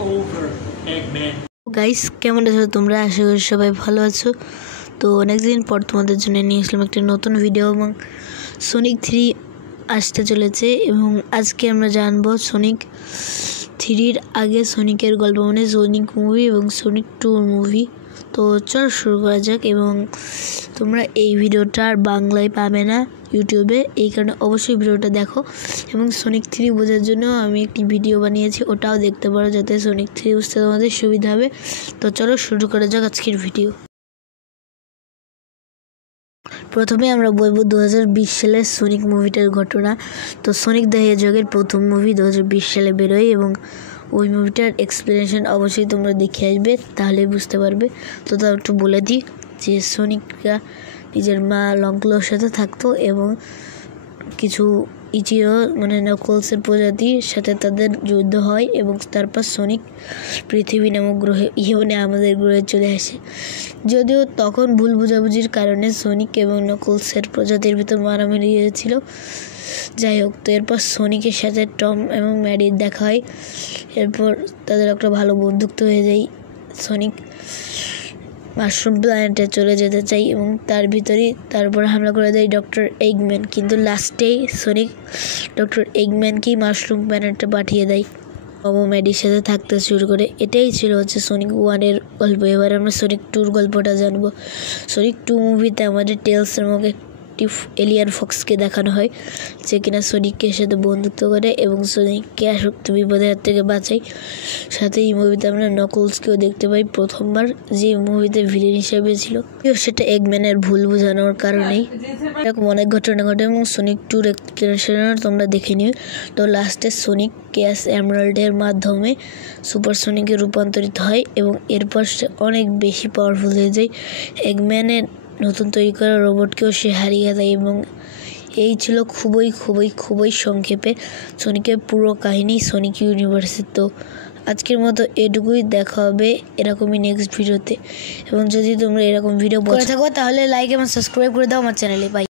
over, Eggman. Guys কেমন আছো তোমরা? আশা করি সবাই ভালো আছো। তো অনেকদিন পর তোমাদের জন্য নিয়ে আসলাম একটি নতুন ভিডিও এবং সোনিক 3 আসতে চলেছে এবং আজকে আমরা জানবো সোনিক 3-র আগে সোনিকের গল্প মানে সোনিক মুভি এবং সোনিক 2 মুভি। তো চল শুরু করা যাক। এবং তোমরা এই ভিডিওটা আর বাংলায় পাবে না ইউটিউবে, এই কারণে অবশ্যই ভিডিওটা দেখো এবং সোনিক 3 বোঝার জন্য আমি একটি ভিডিও বানিয়েছি, ওটাও দেখতে পারো যাতে সোনিক 3 বুঝতে তোমাদের সুবিধা হবে। তো চলো শুরু করা যাক আজকের ভিডিও। প্রথমে আমরা বলবো 2020 সালের সোনিক মুভিটার ঘটনা। তো সোনিক দ্য হেজহগের প্রথম মুভি 2020 সালে বেরোয় এবং ওই মুভিটার এক্সপ্লেনেশন অবশ্যই তোমরা দেখে আসবে, তাহলে বুঝতে পারবে। তো তাও একটু বলে দিই যে সোনিকরা নিজের মা লংক্লোর সাথে থাকতো এবং কিছু ইচিরো মানে নকলসের প্রজাতির সাথে তাদের যুদ্ধ হয় এবং তারপর সোনিক পৃথিবী নামক গ্রহে মানে আমাদের গ্রহে চলে আসে। যদিও তখন ভুল বোঝাবুঝির কারণে সোনিক এবং নকলসের প্রজাতির ভিতর মারামারি হয়েছিল। যাই হোক, তো এরপর সোনিকের সাথে টম এবং ম্যাডির দেখা হয়। এরপর তাদের একটা ভালো বন্ধুত্ব হয়ে যায়। সোনিক মাশরুম প্ল্যানেটে চলে যেতে চাই এবং তার ভিতরেই তারপর হামলা করে দেয় ডক্টর এগম্যান, কিন্তু লাস্টেই সোনিক ডক্টর এগম্যানকেই মাশরুম প্ল্যানেটে পাঠিয়ে দেয়। ও ম্যাডির সাথে থাকতে শুরু করে। এটাই ছিল সোনিক 1-এর গল্প। এবার আমরা সোনিক 2-র গল্পটা জানবো। সোনিক 2 মুভিতে আমাদের টেলস নামক একটি এলিয়ান ফক্সকে দেখানো হয়, যে কিনা সোনিকের সাথে বন্ধুত্ব করে এবং সোনিককে আসক্ত বিপদের হাত থেকে বাঁচায়। সাথে এই মুভিতে আমরা নকলসকেও দেখতে পাই প্রথমবার, যে মুভিতে ভিলেন হিসেবে ছিল। সেটা এগম্যানের ভুল বোঝানোর কারণেই। এরকম অনেক ঘটনা ঘটে এবং সোনিক 2-র এক্সপ্লেনেশন তোমরা দেখে নিও। তো লাস্টে সোনিক ক্যাশ এমারাল্ডের মাধ্যমে সুপার সোনিকে রূপান্তরিত হয় এবং এরপর সে অনেক বেশি পাওয়ারফুল হয়ে যায়। এগম্যানের নতুন তৈরি করা রোবটকেও সে হারিয়ে দেয় এবং এই ছিল খুবই সংক্ষেপে সোনিকের পুরো কাহিনী সোনিক ইউনিভার্সে। তো আজকের মতো এটুকুই, দেখা হবে এরকমই নেক্সট ভিডিওতে। এবং যদি তোমরা এরকম ভিডিও করে থাকো তাহলে লাইক এবং সাবস্ক্রাইব করে দাও আমার চ্যানেলে। বাই।